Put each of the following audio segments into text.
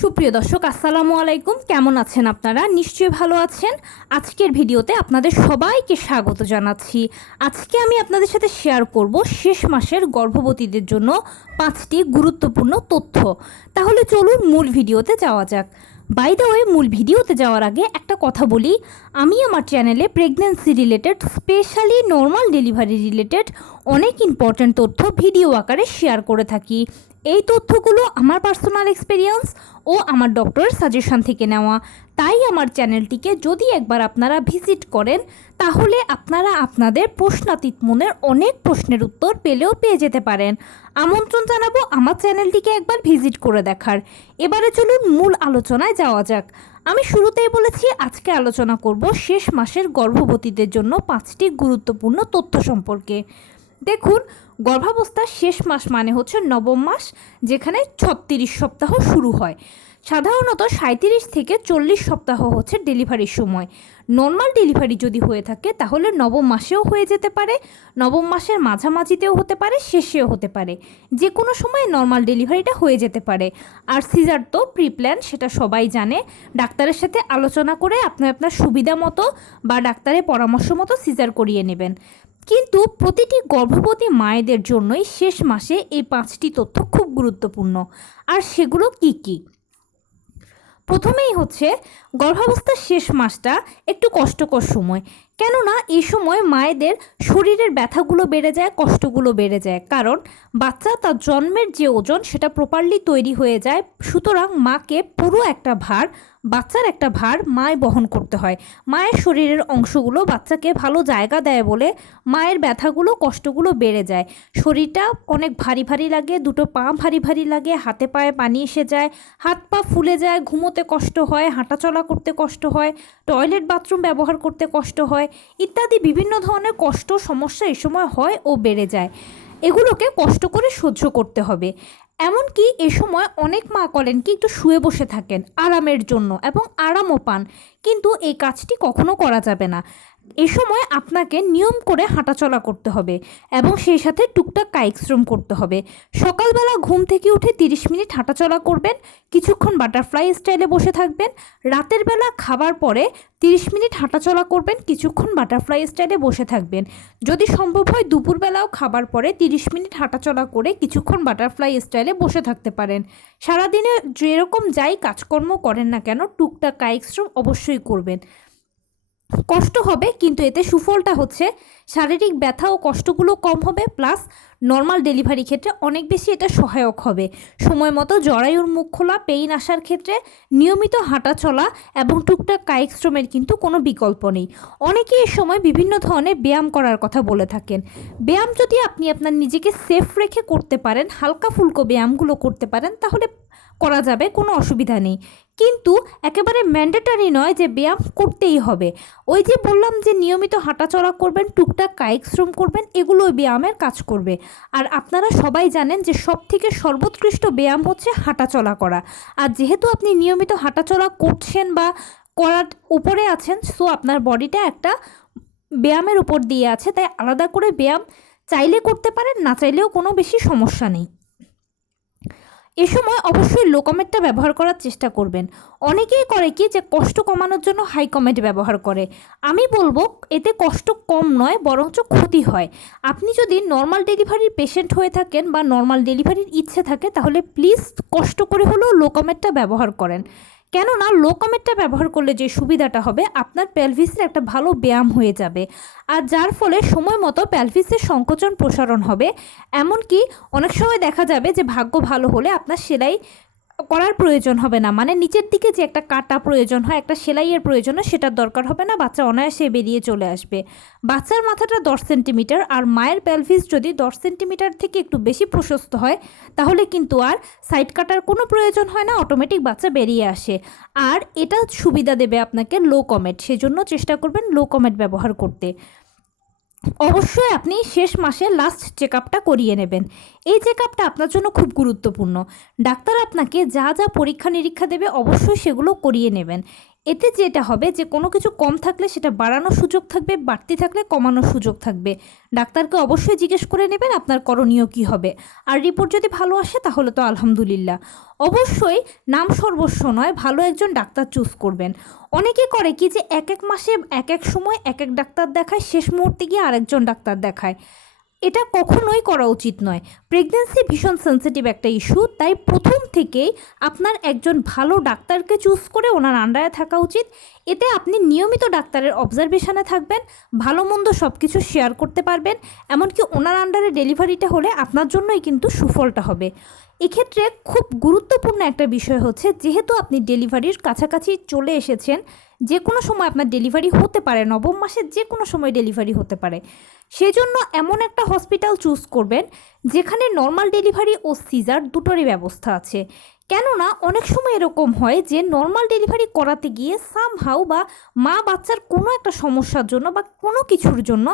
সুপ্রিয় দর্শক আসসালামু আলাইকুম, কেমন আছেন আপনারা? নিশ্চয়ই ভালো আছেন। আজকের ভিডিওতে আপনাদের সবাইকে স্বাগত জানাচ্ছি। আজকে আমি আপনাদের সাথে শেয়ার করব শেষ মাসের গর্ভবতীদের জন্য 5টি গুরুত্বপূর্ণ তথ্য। তাহলে চলুন মূল ভিডিওতে যাওয়া যাক। বাই দ্য ওয়ে, মূল ভিডিওতে যাওয়ার আগে একটা কথা বলি, আমি আমার চ্যানেলে pregnancy related, specially normal delivery related অনেক ইম্পর্ট্যান্ট তথ্য ভিডিও আকারে শেয়ার করে থাকি। এই তথ্যগুলো আমার পার্সোনাল এক্সপেরিয়েন্স ও আমার ডক্টরের সাজেশন থেকে নেওয়া। তাই আমার চ্যানেলটিকে যদি একবার আপনারা ভিজিট করেন, তাহলে আপনারা আপনাদের প্রশ্নাতীত মনের অনেক প্রশ্নের উত্তর পেয়ে যেতে পারেন। আমন্ত্রণ জানাবো আমার চ্যানেলটিকে একবার ভিজিট করে দেখার। এবারে চলুন মূল আলোচনায় যাওয়া যাক। আমি শুরুতেই বলেছি আজকে আলোচনা করব শেষ মাসের গর্ভবতীদের জন্য 5টি গুরুত্বপূর্ণ তথ্য সম্পর্কে। দেখুন, গর্ভাবস্থার শেষ মাস মানে হচ্ছে নবম মাস, যেখানে 36 সপ্তাহ শুরু হয়। সাধারণত 37 থেকে 40 সপ্তাহ হচ্ছে ডেলিভারির সময়। নর্মাল ডেলিভারি যদি হয়ে থাকে তাহলে নবম মাসেও হয়ে যেতে পারে, নবম মাসের মাঝামাঝিতেও হতে পারে, শেষেও হতে পারে। যে কোনো সময় নর্মাল ডেলিভারিটা হয়ে যেতে পারে। আর সিজার তো প্রিপ্ল্যান, সেটা সবাই জানে। ডাক্তারের সাথে আলোচনা করে আপনার সুবিধা মতো বা ডাক্তারের পরামর্শ মতো সিজার করিয়ে নেবেন। কিন্তু প্রতিটি গর্ভবতী মায়েদের জন্যই শেষ মাসে এই 5টি তথ্য খুব গুরুত্বপূর্ণ। আর সেগুলো কি কি? প্রথমেই হচ্ছে, গর্ভাবস্থার শেষ মাসটা একটু কষ্টকর সময়। কেননা এই সময় মায়েদের শরীরের ব্যথাগুলো বেড়ে যায়, কষ্টগুলো বেড়ে যায়। কারণ বাচ্চা তার জন্মের যে ওজন সেটা প্রপারলি তৈরি হয়ে যায়, সুতরাং মাকে পুরো একটা ভার, বাচ্চার একটা ভার মায় বহন করতে হয়। মায়ের শরীরের অংশগুলো বাচ্চাকে ভালো জায়গা দেয় বলে মায়ের ব্যথাগুলো, কষ্টগুলো বেড়ে যায়। শরীরটা অনেক ভারী ভারী লাগে, দুটো পা ভারী ভারী লাগে, হাতে পায়ে পানি এসে যায়, হাত পা ফুলে যায়, ঘুমোতে কষ্ট হয়, হাঁটাচলা করতে কষ্ট হয়, টয়লেট বাথরুম ব্যবহার করতে কষ্ট হয়, ইত্যাদি বিভিন্ন ধরনের কষ্ট, সমস্যা এই সময় হয় ও বেড়ে যায়। এগুলোকে কষ্ট করে সহ্য করতে হবে। এমনকি এ সময় অনেক মা করেন কি, একটু শুয়ে বসে থাকেন আরামের জন্য এবং আরামও পান, কিন্তু এই কাজটি কখনো করা যাবে না। এ সময় আপনাকে নিয়ম করে হাঁটাচলা করতে হবে এবং সেই সাথে টুকটাক কায়িক শ্রম করতে হবে। সকালবেলা ঘুম থেকে উঠে 30 মিনিট হাঁটাচলা করবেন, কিছুক্ষণ বাটারফ্লাই স্টাইলে বসে থাকবেন। রাতের বেলা খাবার পরে 30 মিনিট হাঁটাচলা করবেন, কিছুক্ষণ বাটারফ্লাই স্টাইলে বসে থাকবেন। যদি সম্ভব হয় দুপুরবেলাও খাবার পরে 30 মিনিট হাঁটাচলা করে কিছুক্ষণ বাটারফ্লাই স্টাইলে বসে থাকতে পারেন। সারাদিনে যেরকম যাই কাজকর্ম করেন না কেন, টুকটাক কায়িক শ্রম অবশ্যই করবেন। কষ্ট হবে, কিন্তু এতে সুফলটা হচ্ছে শারীরিক ব্যথা ও কষ্টগুলো কম হবে, প্লাস নর্মাল ডেলিভারি ক্ষেত্রে অনেক বেশি এটা সহায়ক হবে। সময় মতো জরায়ুর মুখ খোলা, পেইন আসার ক্ষেত্রে নিয়মিত হাঁটা চলা এবং টুকটাক কায়িক শ্রমের কিন্তু কোনো বিকল্প নেই। অনেকেই এ সময় বিভিন্ন ধরনের ব্যায়াম করার কথা বলে থাকেন। ব্যায়াম যদি আপনি আপনার নিজেকে সেফ রেখে করতে পারেন, হালকা ফুলকো ব্যায়ামগুলো করতে পারেন, তাহলে করা যাবে, কোনো অসুবিধা নেই। কিন্তু একেবারে ম্যান্ডেটারি নয় যে ব্যায়াম করতেই হবে। ওই যে বললাম যে নিয়মিত হাঁটাচলা করবেন, টুকটাক কায়িক শ্রম করবেন, এগুলো ব্যায়ামের কাজ করবে। আর আপনারা সবাই জানেন যে সবথেকে সর্বোৎকৃষ্ট ব্যায়াম হচ্ছে হাঁটাচলা করা। আর যেহেতু আপনি নিয়মিত হাঁটাচলা করছেন বা করার উপরে আছেন, সো আপনার বডিটা একটা ব্যায়ামের উপর দিয়ে আছে, তাই আলাদা করে ব্যায়াম চাইলে করতে পারেন, না চাইলেও কোনো বেশি সমস্যা নেই। এ সময় অবশ্যই লো কমেটটা ব্যবহার করার চেষ্টা করবেন। অনেকেই করে কি, যে কষ্ট কমানোর জন্য হাই কমেট ব্যবহার করে। আমি বলবো এতে কষ্ট কম নয়, বরঞ্চ ক্ষতি হয়। আপনি যদি নর্মাল ডেলিভারির পেশেন্ট হয়ে থাকেন বা নর্মাল ডেলিভারির ইচ্ছে থাকে, তাহলে প্লিজ কষ্ট করে হলেও লো কমেটটা ব্যবহার করেন। কেননা লো কমেটটা ব্যবহার করলে যে সুবিধাটা হবে, আপনার পেলভিসের একটা ভালো ব্যায়াম হয়ে যাবে, আর যার ফলে সময় মতো পেলভিসের সংকোচন প্রসারণ হবে। এমনকি অনেক সময় দেখা যাবে যে ভাগ্য ভালো হলে আপনার সেলাই করার প্রয়োজন হবে না, মানে নিচের দিকে যে একটা কাটা প্রয়োজন হয়, একটা সেলাইয়ের প্রয়োজন হয়, সেটার দরকার হবে না। বাচ্চা অনায়াসে বেরিয়ে চলে আসবে। বাচ্চার মাথাটা 10 সেন্টিমিটার আর মায়ের পেলভিস যদি 10 সেন্টিমিটার থেকে একটু বেশি প্রশস্ত হয়, তাহলে কিন্তু আর সাইড কাটার কোনো প্রয়োজন হয় না, অটোমেটিক বাচ্চা বেরিয়ে আসে। আর এটা সুবিধা দেবে আপনাকে লো কমেট, সেজন্য চেষ্টা করবেন লো কমেট ব্যবহার করতে। অবশ্যই আপনি শেষ মাসে লাস্ট চেক আপটা করিয়ে নেবেন। এই চেক আপটা আপনার জন্য খুব গুরুত্বপূর্ণ। ডাক্তার আপনাকে যা যা পরীক্ষা নিরীক্ষা দেবে, অবশ্যই সেগুলো করিয়ে নেবেন। এতে যেটা হবে যে কোনো কিছু কম থাকলে সেটা বাড়ানোর সুযোগ থাকবে, বাড়তি থাকলে কমানোর সুযোগ থাকবে। ডাক্তারকে অবশ্যই জিজ্ঞেস করে নেবেন আপনার করণীয় কী হবে। আর রিপোর্ট যদি ভালো আসে তাহলে তো আলহামদুলিল্লাহ। অবশ্যই নাম সর্বস্ব নয়, ভালো একজন ডাক্তার চুজ করবেন। অনেকে করে কি যে এক এক মাসে এক এক সময় এক এক ডাক্তার দেখায়, শেষ মুহূর্তে গিয়ে আরেকজন ডাক্তার দেখায়। এটা কখনোই করা উচিত নয়। প্রেগন্যান্সি ভীষণ সেন্সিটিভ একটা ইস্যু, তাই প্রথম থেকেই আপনার একজন ভালো ডাক্তারকে চুজ করে ওনার আন্ডারে থাকা উচিত। এতে আপনি নিয়মিত ডাক্তারের অবজারভেশনে থাকবেন, ভালো মন্দ সব কিছু শেয়ার করতে পারবেন, এমনকি ওনার আন্ডারে ডেলিভারিটা হলে আপনার জন্যই কিন্তু সুফলটা হবে। এক্ষেত্রে খুব গুরুত্বপূর্ণ একটা বিষয় হচ্ছে, যেহেতু আপনি ডেলিভারির কাছাকাছি চলে এসেছেন, যে কোনো সময় আপনার ডেলিভারি হতে পারে, নবম মাসের যে কোনো সময় ডেলিভারি হতে পারে, সেজন্য এমন একটা হসপিটাল চুজ করবেন যেখানে নর্মাল ডেলিভারি ও সিজার দুটোরই ব্যবস্থা আছে। কেননা অনেক সময় এরকম হয় যে নর্মাল ডেলিভারি করাতে গিয়ে সামহাউ বা মা বাচ্চার কোনো একটা সমস্যার জন্য বা কোনো কিছুর জন্য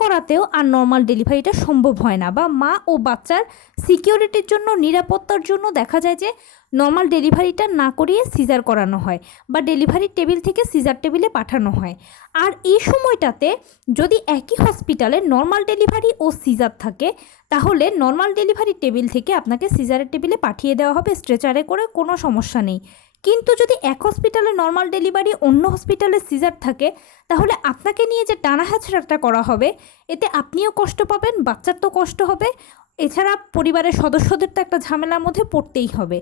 করাতেও আর নর্মাল ডেলিভারিটা সম্ভব হয় না, বা মা ও বাচ্চার সিকিউরিটির জন্য, নিরাপত্তার জন্য দেখা যায় যে নর্মাল ডেলিভারিটা না করিয়ে সিজার করানো হয় বা ডেলিভারি টেবিল থেকে সিজার টেবিলে পাঠানো হয়। আর এই সময়টাতে যদি একই হসপিটালে নর্মাল ডেলিভারি ও সিজার থাকে, তাহলে নর্মাল ডেলিভারি টেবিল থেকে আপনাকে সিজারের টেবিলে পাঠিয়ে দেওয়া হবে স্ট্রেচারে করে, কোনো সমস্যা নেই। কিন্তু যদি এক হসপিটালে নর্মাল ডেলিভারি, অন্য হসপিটালে সিজার থাকে, তাহলে আপনাকে নিয়ে যে টানা হ্যাচড়াটা করা হবে, এতে আপনিও কষ্ট পাবেন, বাচ্চার তো কষ্ট হবে, এছাড়া পরিবারের সদস্যদের তো একটা ঝামেলার মধ্যে পড়তেই হবে।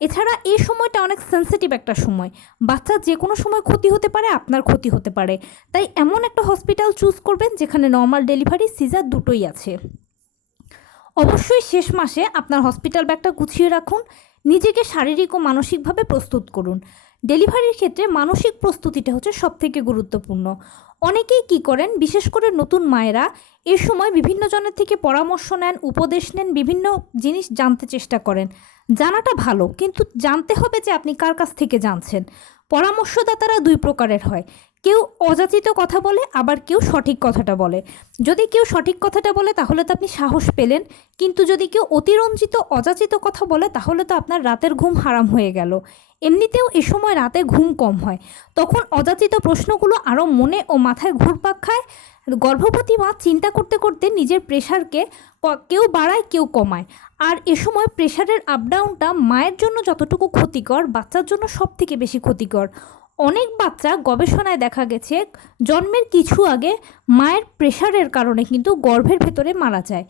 এছাড়া এই সময়টা অনেক সেন্সিটিভ একটা সময়, বাচ্চার যে কোনো সময় ক্ষতি হতে পারে, আপনার ক্ষতি হতে পারে। তাই এমন একটা হসপিটাল চুজ করবেন যেখানে নর্মাল ডেলিভারি, সিজার দুটোই আছে। অবশ্যই শেষ মাসে আপনার হসপিটাল ব্যাগটা গুছিয়ে রাখুন, নিজেকে শারীরিক ও মানসিকভাবে প্রস্তুত করুন। ডেলিভারির ক্ষেত্রে মানসিক প্রস্তুতিটা হচ্ছে সবথেকে গুরুত্বপূর্ণ। অনেকেই কি করেন, বিশেষ করে নতুন মায়েরা এ সময় বিভিন্ন জনের থেকে পরামর্শ নেন, উপদেশ নেন, বিভিন্ন জিনিস জানতে চেষ্টা করেন। জানাটা ভালো, কিন্তু জানতে হবে যে আপনি কার কাছ থেকে জানছেন। পরামর্শদাতারা দুই প্রকারের হয়, কেউ অযাচিত কথা বলে, আবার কেউ সঠিক কথাটা বলে। যদি কেউ সঠিক কথাটা বলে তাহলে তো আপনি সাহস পেলেন, কিন্তু যদি কেউ অতিরঞ্জিত অযাচিত কথা বলে তাহলে তো আপনার রাতের ঘুম হারাম হয়ে গেল। এমনিতেও এ সময় রাতে ঘুম কম হয়, তখন অযাচিত প্রশ্নগুলো আরও মনে ও মাথায় ঘুরপাক খায়। গর্ভবতী মা চিন্তা করতে করতে নিজের প্রেশারকে কেউ বাড়ায়, কেউ কমায়। আর এ সময় প্রেশারের আপডাউনটা মায়ের জন্য যতটুকু ক্ষতিকর, বাচ্চার জন্য সব থেকে বেশি ক্ষতিকর। অনেক বাচ্চা গবেষণায় দেখা গেছে জন্মের কিছু আগে মায়ের প্রেশারের কারণে কিন্তু গর্ভের ভেতরে মারা যায়।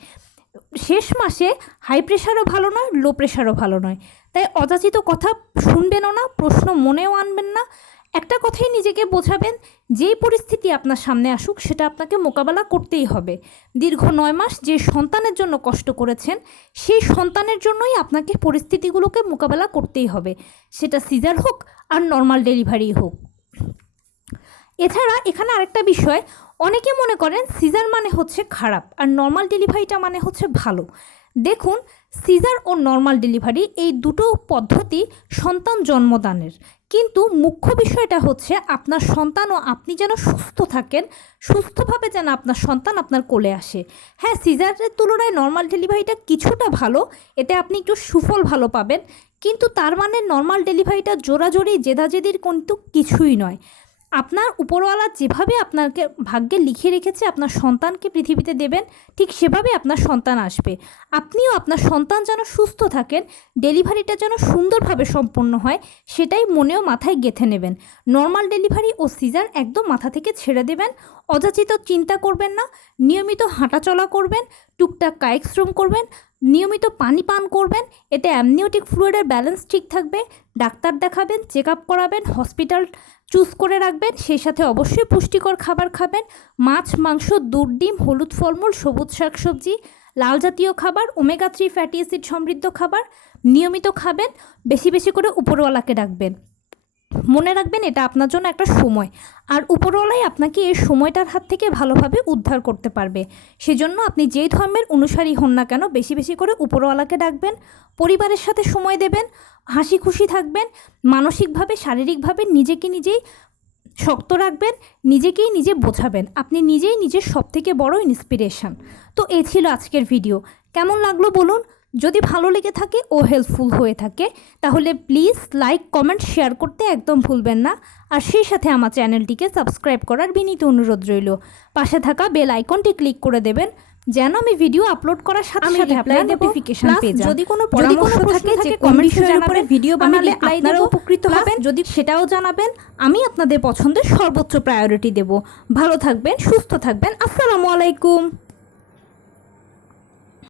শেষ মাসে হাই প্রেশারও ভালো নয়, লো প্রেশারও ভালো নয়। তাই অযাচিত কথা শুনবেনও না, প্রশ্ন মনেও আনবেন না। একটা কথাই নিজেকে বোঝাবেন, যেই পরিস্থিতি আপনার সামনে আসুক সেটা আপনাকে মোকাবেলা করতেই হবে। দীর্ঘ 9 মাস যে সন্তানের জন্য কষ্ট করেছেন, সেই সন্তানের জন্যই আপনাকে পরিস্থিতিগুলোকে মোকাবেলা করতেই হবে, সেটা সিজার হোক আর নর্মাল ডেলিভারি হোক। এছাড়া এখানে আরেকটা বিষয়, অনেকে মনে করেন সিজার মানে হচ্ছে খারাপ আর নর্মাল ডেলিভারিটা মানে হচ্ছে ভালো। দেখুন, সিজার ও নর্মাল ডেলিভারি এই দুটো পদ্ধতি সন্তান জন্মদানের, কিন্তু মুখ্য বিষয়টা হচ্ছে আপনার সন্তান ও আপনি যেন সুস্থ থাকেন, সুস্থভাবে যেন আপনার সন্তান আপনার কোলে আসে। হ্যাঁ, সিজারের তুলনায় নর্মাল ডেলিভারিটা কিছুটা ভালো, এতে আপনি একটু সুফল ভালো পাবেন, কিন্তু তার মানে নর্মাল ডেলিভারিটা জোরাজোরি জেদাজেদির কিন্তু কিছুই নয়। আপনার উপরওয়ালা যেভাবে আপনাকে ভাগ্যে লিখে রেখেছে আপনার সন্তানকে পৃথিবীতে দেবেন, ঠিক সেভাবে আপনার সন্তান আসবে। আপনিও আপনার সন্তান যেন সুস্থ থাকেন, ডেলিভারিটা যেন সুন্দরভাবে সম্পন্ন হয়, সেটাই মনেও মাথায় গেঁথে নেবেন। নর্মাল ডেলিভারি ও সিজার একদম মাথা থেকে ছেড়ে দেবেন, অযাচিত চিন্তা করবেন না, নিয়মিত হাঁটাচলা করবেন, টুকটাক কায়িক শ্রম করবেন, নিয়মিত পানি পান করবেন, এতে অ্যামনিওটিক ফ্লুইডের ব্যালেন্স ঠিক থাকবে। ডাক্তার দেখাবেন, চেক আপ করাবেন, হসপিটাল চুজ করে রাখবেন, সেই সাথে অবশ্যই পুষ্টিকর খাবার খাবেন। মাছ, মাংস, দুধ, ডিম, হলুদ ফলমূল, সবুজ শাকসবজি, লাল জাতীয় খাবার, ওমেগা 3 ফ্যাটি অ্যাসিড সমৃদ্ধ খাবার নিয়মিত খাবেন। বেশি বেশি করে উপরওয়ালাকে ডাকবেন। মনে রাখবেন, এটা আপনার জন্য একটা সময়, আর উপরওয়ালাই আপনাকে এই সময়টার হাত থেকে ভালোভাবে উদ্ধার করতে পারবে। সেজন্য আপনি যেই ধর্মের অনুসারী হন না কেন, বেশি বেশি করে উপরওয়ালাকে ডাকবেন, পরিবারের সাথে সময় দেবেন, হাসি খুশি থাকবেন, মানসিকভাবে শারীরিকভাবে নিজেকে নিজেই শক্ত রাখবেন, নিজেকেই নিজে বোঝাবেন। আপনি নিজেই নিজের সবথেকে বড় ইন্সপিরেশন। তো এই ছিল আজকের ভিডিও, কেমন লাগলো বলুন। যদি ভালো লেগে থাকে ও হেল্পফুল হয়ে থাকে তাহলে প্লিজ লাইক কমেন্ট শেয়ার করতে একদম ভুলবেন না। আর সেই সাথে আমার চ্যানেলটিকে সাবস্ক্রাইব করার বিনীত অনুরোধ রইল। পাশে থাকা বেল আইকনটি ক্লিক করে দেবেন যেন আমি ভিডিও আপলোড করার সাথে সাথে আপনারা নোটিফিকেশন পেয়ে যান। যদি কোনো পরামর্শ থাকে যে কোন বিষয়ের উপরে ভিডিও বানালে আপনারা উপকৃত হবেন যদি সেটাও জানাবেন, আমি আপনাদের পছন্দের সর্বোচ্চ প্রায়োরিটি দেব। ভালো থাকবেন, সুস্থ থাকবেন। আসসালামু আলাইকুম।